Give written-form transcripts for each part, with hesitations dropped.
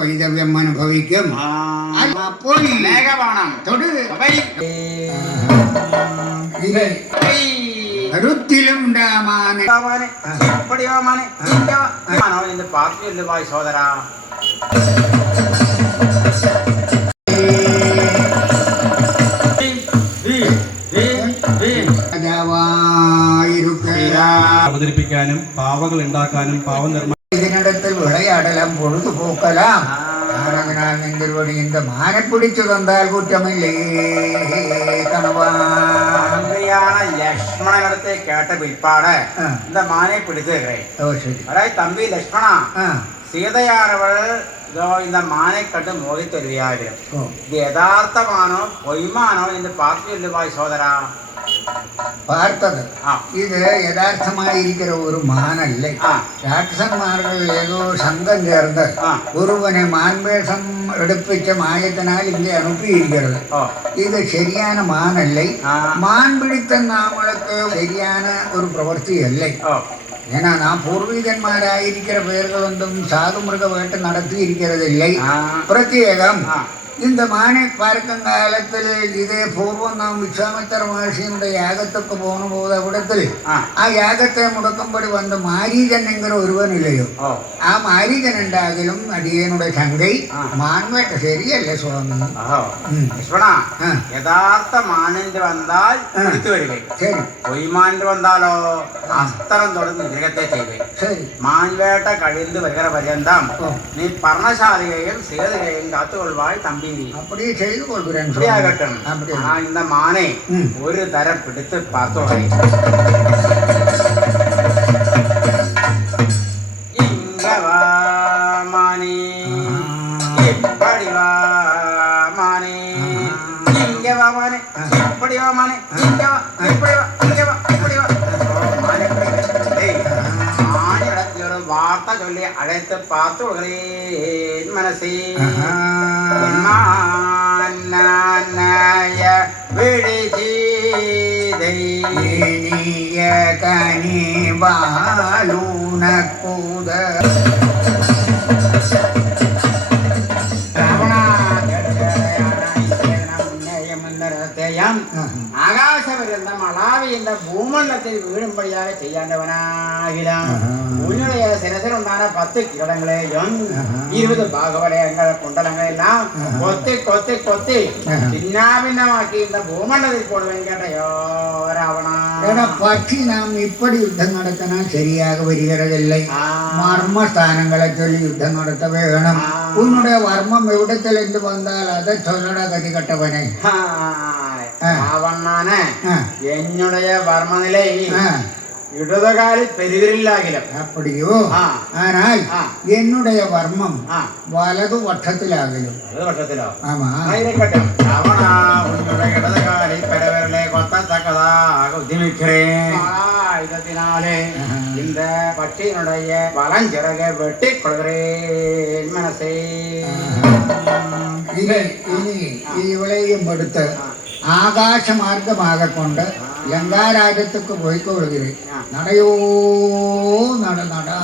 വൈദവ്യം അനുഭവിക്കും. അപ്പോൾ മേഘവാണം കരുത്തിലും ഉണ്ടാമാനെ പാർട്ടിയല്ലേ സോദരാ അവതരിപ്പിക്കാനും പാവകൾ ഉണ്ടാക്കാനും ഇതിനിടത്തിൽ വിളയാടലാം പൊഴുതുപോക്കലാം. അതിനാൽ നിന്റെ இந்த മാനെ പിടിച്ചു തന്നാൽ കുറ്റമില്ലേ கணவான லக்ஷ்மணத்தை கேட்ட பிற்பாடு இந்த மானை பிடித்துக்கிறேன். தம்பி லக்ஷ்மணா, சீதையானவள் இந்த மானை கண்டு மோகித்து வருவியாகிறோம். இது யதார்த்தமானோ பொய்மானோ என்று பார்த்து இல்லவாய் சோதரா? பார்த்தது இது யதார்த்தமாயிருக்கிற ஒரு மானல்ல. ராட்சசன்மார்கள் ஏதோ சங்கம் சேர்ந்த ஒருவனை மான்வேஷம் எடுப்பிச்ச மாயத்தினால் இங்கே அனுப்பி இருக்கிறது. இது சரியான மானல்லை. மான் பிடித்த நாமளுக்கு சரியான ஒரு பிரவர்த்தி இல்லை. ஏன்னா நான் பூர்வீகன்மாராயிருக்கிற பெயர்கள் ஒன்றும் சாது மிருக வேட்டை நடத்தி இருக்கிறதில்லை. பிரத்யேகம் இந்த மானை பார்க்கும் காலத்தில் இதே பூர்வம் நாம் விஸ்வாமித்திர மகர்ஷியினுடைய யாகத்துக்கு போன போது அவ்விடத்தில் யாகத்தை முடக்கும்படி வந்த மாரீஜன் என்கிற ஒருவன் இல்லையோ, மாரீஜன் என்றாகிலும் அடியனுடைய சங்கை மான்வேட்ட சரியல்ல சுவாமி. യഥാർത്ഥ മാനിന്റെ വന്നാൽ ശരി, പൊയ്മാനിന്റെ വന്നാലോ അസ്ത്രം തുടർന്ന് നിരകത്തെ ചെയ്തേ. മാൻവേട്ട കഴിந்து வருகிற பர்யந்தம் நீ பர்ணசாலையையும் சேதுகையும் காத்துக்கொள்வாய் தம்பி. அப்படியே செய்து கொள்கிறேன். இந்த மானை ஒரு தரம் பிடித்து பார்த்தோம். இங்க வா மானே, எப்படி வா மானே, இங்க வா மானே, எப்படி வா மானே, இங்க வா, எப்படி வா, இங்க வா, எப்படி வா. மானிடத்திலொரு வார்த்தை சொல்லி அழைத்து பார்த்தோங்களேன் மனசே. விழிஜீதைய கனி பாலூன கூத ആകാശപര്യന്തം അളാവി എന്ന ഭൂമണ്ഡലത്തിൽ വീഴുമ്പടിയാകെ ചെയ്യാണ്ടവനാകിലാണ്. ഉന്നുடைய ശിരസിലുണ്ടാன 10 കിരീടങ്ങളെയും 20 ഭാഗവലയങ്ങൾ കുണ്ടലങ്ങളെല്ലാം കൊത്തി കൊത്തി കൊത്തി ചിന്നാഭിന്നമാക്കി இந்த ഭൂമണ്ഡലത്തിൽ போடுவேன் கேட்டையோ ராவணா. பற்றி நாம் இப்படி யுத்தம் நடத்தினா சரியாக வருகிறதில்லை. மர்மஸ்தானங்களை சொல்லி யுத்தம் நடத்த வேணும். உன்னுடைய வர்மம் எவ்விடத்தில் இருந்து வந்தால் அதை சொல்லட கதி கட்டவனே. என்னுடைய வர்மநிலை இடதுகாலில் பெருவிரலாகிலும். அப்படியோ? ஆனால் என்னுடைய வர்மம் வலது வட்டத்திலாகிலும். ஆமா, உன்னுடைய இடதுகாலில் பெருவிரலை கொத்தத்தக்கதாக உத்திமிக்கிறேன். இதனாலே இந்த பட்சியினுடைய வலஞ்சிறக வெட்டிக் கொள்கிறேன் மனசே. இனி இவளையும் எடுத்து ஆகாச மார்க்கமாக கொண்டு லங்காராஜத்துக்கு போய்க்கொள்கிறேன். நடையோ நட நடா.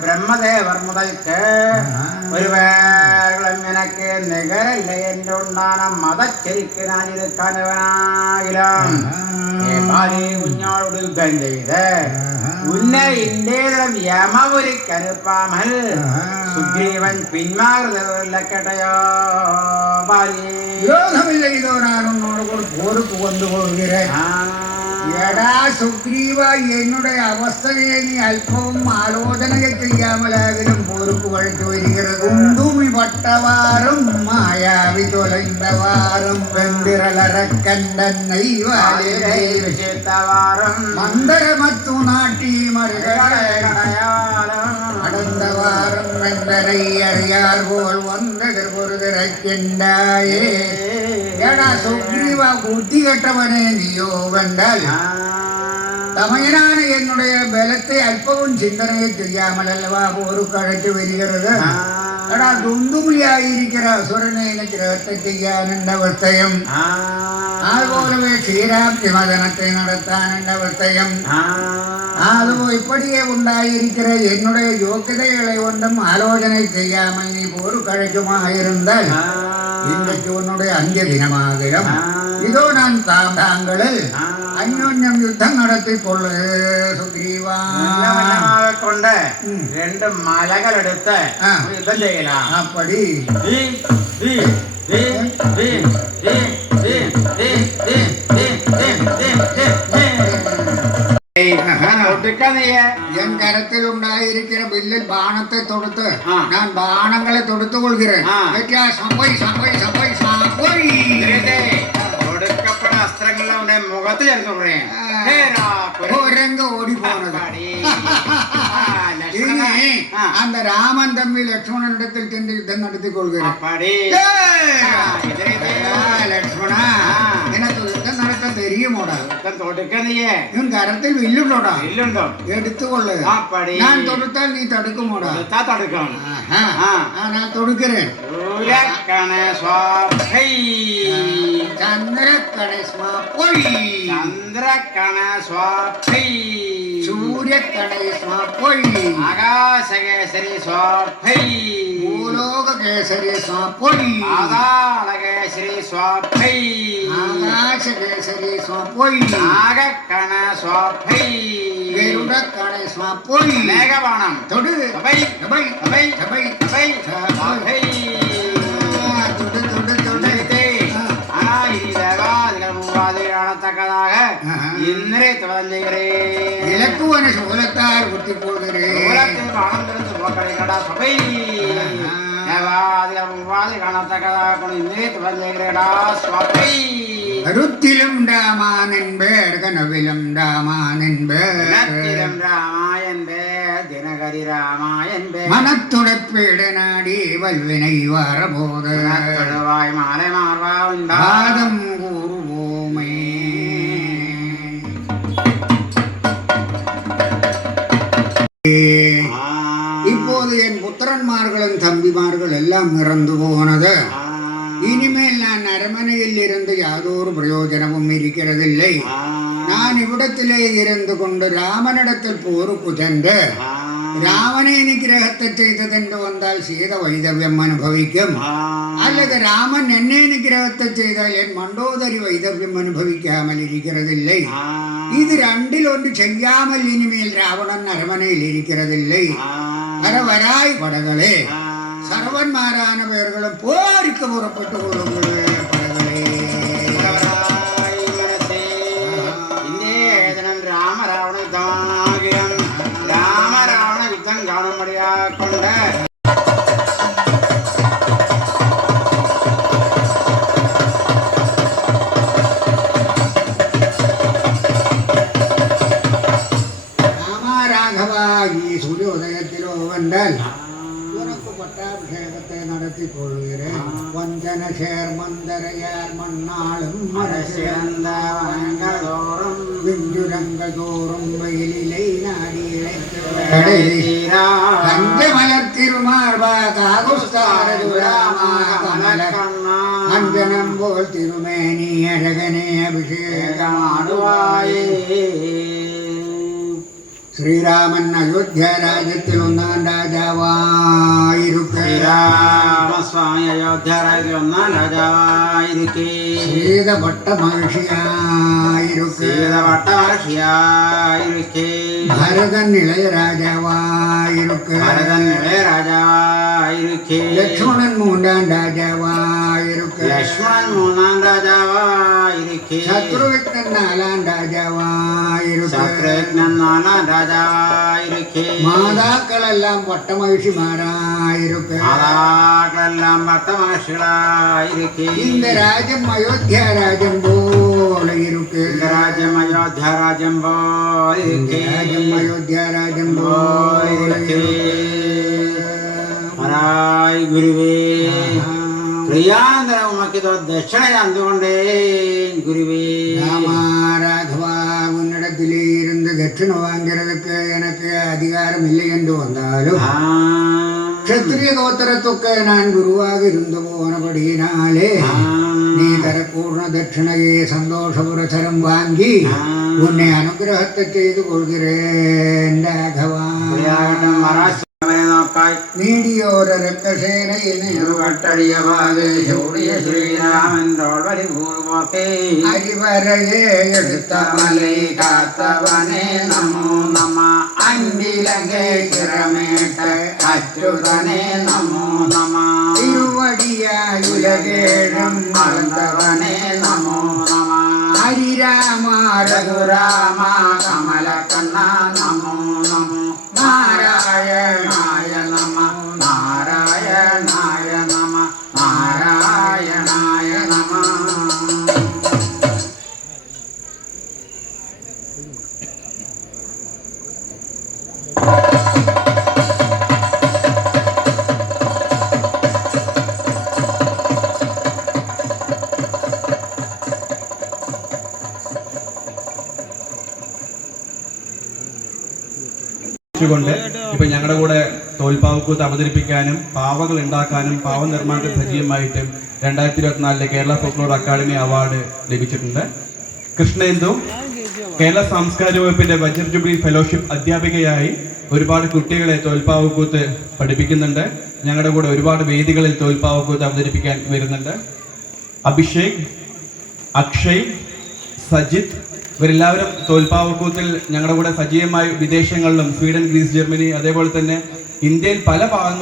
பிரம்மதேவர் முதல்க்கு ஒருவர்களும் எனக்கு நிகரில்லை என்றுண்டான மதச்செருக்கு நான் இருக்கானவனாகிலும் உன்னோடு யுத்தம் செய்த உன்னை இந்தேதம் யமபுரி கருப்பாமல் சுக்ரீவன் பின்மாறுதல் கேட்டையோ பாலி. யோகமில்லை, இதோ நான் உன்னோடு கூட போருக்கு வந்து கொள்கிறேன். എടാ സുഗ്രീവ, என்னுடைய അവസ്ഥയെ നീ അല്പവും ആലോചന ചെയ്യാമലാകലും പോർക്ക് വഴിച്ചു വരിகிறது. ഉണ്ടുമി പട്ടവാറും മായാവി തൊലൈந்தவாറും വെന്തിരലറക്കണ്ടന്നൈ മന്ദരമത്തു നാട്ടി മറുകടയാലും വെന്തரை അറിയാൽ പോൽ വന്നതിർ പൊറുതിരക്കുണ്ടായേ. എടാ സുഗ്രീവ, ബുദ്ധി കെട്ടവനെ നീയോ കണ്ടാൽ தமையனான என்னுடைய பலத்தை அல்பவும் சிந்தனையை செய்யாமல் அல்லவா ஒரு கழட்டு வருகிறது. துந்துமுலியாயிருக்கிற அசுரனை கிரகத்தை செய்யான் என்ற அவஸ்தையும் அதுபோலவே ஸ்ரீராப்தி மதனத்தை நடத்தான் என்ற அவஸ்தையும் அது இப்படியே உண்டாயிருக்கிற என்னுடைய யோக்கியதைகளை ஒன்றும் ஆலோசனை செய்யாமல் நீ ஒரு கழக்குமாக இருந்தால் இன்றைக்கு உன்னுடைய அந்திய தினமாகிடும். இதோ நான் தாங்களில் அந்யோன்யம் யுத்தம் நடத்தி கொள்ளு சுக்ரீவா கொண்ட 2 மலைகள் எடுத்த யுத்தம் செய்யலாம். அப்படி என் கரத்தில் உண்டாயிருக்கிற வில்லில் பானத்தை தொடுத்து நான் பானங்களை தொடுத்துக் கொள்கிறேன். சம்பை சம்பை சம்பை சாப்பை கொடுக்கப்பட அஸ்திரங்களை முகத்தில் எடுத்துக்கிறேன். ஓடி போனது அந்த ராமன் தம்பி லட்சுமணனிடத்தில் சென்று யுத்தம் நடத்திக் கொள்கிறேன். லட்சுமணா எனக்கு யுத்தம் நடத்த தெரியுமோடா? இவன் கரத்தில் வில்லுண்டோடா, எடுத்துக்கொள்ளு. நான் தொடுத்தால் நீ தடுக்குமோடா? தடுக்கும். நான் தொடுக்கிறேன். சந்திரக்கணை ஸ்வாப்பொய் சந்திரக்கண ஸ்வாப்பை சூரியக்கணை ஸ்வாப்பொய் ஆகாசகேசரி ஸ்வாப்பை பூலோககேசரி ஸ்வாப்பொய் ஆதாளகேசரி ஸ்வாப்பை ஆகாசகேசரி ஸ்வாப்பொய் நாகக்கண ஸ்வாப்பை கருடக்கணை ஸ்வாப்பொய் மேகவானம் தொடு அபை அபை அபை அபை அபை ஸ்வாப்பை இலக்குவன சோலத்தால் ஒட்டி போகிறேன். கருத்திலும் ராமான் என்பேர் கனவிலும் ராமான் என்பேர் தினகரி ராமாயன்பே மனத்துடப்பேட நாடி வல்வினை வரபோது மாலை மார்வா பாதம் கூறுவோமே. இப்போது என் புத்திரன்மார்களும் தம்பிமார்கள் எல்லாம் இறந்து போனது. இனிமேல் நான் அரண்மனையில் இருந்து யாதொரு பிரயோஜனமும் இருக்கிறதில்லை. நான் இவ்விடத்திலே இருந்து கொண்டு ராமனிடத்தில் போருக்கு சென்று ராமனே நிகிரகத்தை செய்ததென்று வந்தால் சீத வைதவியம் அனுபவிக்கும், அல்லது ராமன் என்னே நிகிரகத்தை செய்தால் என் மண்டோதரி வைதவியம் அனுபவிக்காமல் இருக்கிறதில்லை. இது ரெண்டில் ஒன்று செய்யாமல் இனிமேல் ராவணன் அரண்மனையில் இருக்கிறதில்லை. வரவராய் படகளே, சர்வன்மாரான பெயர்களும் போருக்கு புறப்பட்டு கொள்ளுங்களே படகளே. ராமராவண யுத்தம் காணும்படியாக கொண்ட ராமராகவாகி சூரியோதயத்திலோ வந்தால் உனக்கு பட்டாபிஷேகத்தை நடத்தி கொள்கிறேன். வஞ்சன சேர் மந்தரையார் மண்ணாளும் மரசிறந்த வனங்களோறும் விஞ்சுரங்கள் தோறும் வெயிலிலை நாடி கஞ்ச மலர் திருமார்பா அஞ்சனம் போல் திருமேனி அழகனே அபிஷேகமாடுவாயே. ஸ்ரீராமன் அயோத்தியா ராஜ்யத்தில் ஒன்றாம் ராஜாவாயிருக்க. ஸ்ரீராமசுவாமி அயோத்தியா ராஜ்யத்தில் ஒன்றாம் ராஜாவாயிருக்கே. சீதப்பட்ட மகிழ்ச்சியாயிருக்க. சீதப்பட்ட மகிழ்ச்சியாயிருக்கே. பரதன் இளைய ராஜாவாயிருக்க. பரதன் இளைய ராஜாவாயிருக்கே. லட்சுமணன் மூன்றாம் ராஜாவாயிருக்க. லட்சுமணன் மூன்றாம் ராஜாவாயிருக்கே. சத்ருவிக்னன் நாலாம் ராஜாவாயிருக்க. சத்ருவிக்னன் நாலாம் ராஜாவாயிருக்கே. மாதாக்கள் எல்லாம் பட்ட மகிழ்ச்சிமாராயிருக்க. மாதாக்கள் எல்லாம் பட்ட மகிழ்ச்சிகளாயிருக்கே. இந்த ராஜ்யம் அயோத்தியா ராஜ்யம் போல இருக்கு. இந்த ராஜ்யம் அயோத்தியா ராஜ்யம் போல இருக்கு. ராஜ்யம் அயோத்தியா ராஜ்யம் போல இருக்கு. மராய் குருவே பிரியாந்திர உமக்கு தட்சணை தந்து கொண்டேன் குருவே. ராமா ராகவா உன்னிடத்திலே இருந்து இருந்து தட்சிணை வாங்கிறதுக்கு எனக்கு அதிகாரம் இல்லை என்று வந்தாலும் க்ஷத்ரிய கோத்திரத்துக்கு நான் குருவாக இருந்து போனபடியினாலே நீ தரக்கூர்ண தட்சிணையே சந்தோஷபுரசரம் வாங்கி உன்னை அனுகிரகத்தை ചെയ്തു கொள்கிறேன் രാഘവാ. നീടിയോര അരിവരയെ എടുത്ത മലൈ കാത്തവനെ നമോ നമ അൻപിലകെ ഇറമേട്ട് അച്യുതനെ നമോ നമ തിരുവടിയായുലകേഴും മറന്നവനെ നമോ നമ ഹരിരാമ രഘുരാമ കമലക്കണ്ണ നമോ നമോ നാരായണായ നമ നാരായണായ നമ നാരായണായ നമ. കൊണ്ട് ഇപ്പൊ ഞങ്ങളുടെ കൂടെ തോൽപ്പാവക്കൂത്ത് അവതരിപ്പിക്കാനും പാവകൾ ഉണ്ടാക്കാനും പാവ നിർമ്മാണത്തിൽ സജീവമായിട്ടും 2024 കേരള ഫോക്ലോർ അക്കാദമി അവാർഡ് ലഭിച്ചിട്ടുണ്ട്. കൃഷ്ണേന്ദു കേരള സാംസ്കാരിക വകുപ്പിന്റെ വജ്ര ജൂബിലി ഫെലോഷിപ്പ് അധ്യാപികയായി ഒരുപാട് കുട്ടികളെ തോൽപ്പാവക്കൂത്ത് പഠിപ്പിക്കുന്നുണ്ട്. ഞങ്ങളുടെ കൂടെ ഒരുപാട് വേദികളിൽ തോൽപ്പാവക്കൂത്ത് അവതരിപ്പിക്കാൻ വരുന്നുണ്ട്. അഭിഷേക്, അക്ഷയ്, സജിത്ത് ഇവരെല്ലാവരും തോൽപ്പാവക്കൂത്തിൽ ഞങ്ങളുടെ കൂടെ സജീവമായി വിദേശങ്ങളിലും സ്വീഡൻ, ഗ്രീസ്, ജർമ്മനി അതേപോലെ തന്നെ ഇന്ത്യയിൽ പല ഭാഗങ്ങളും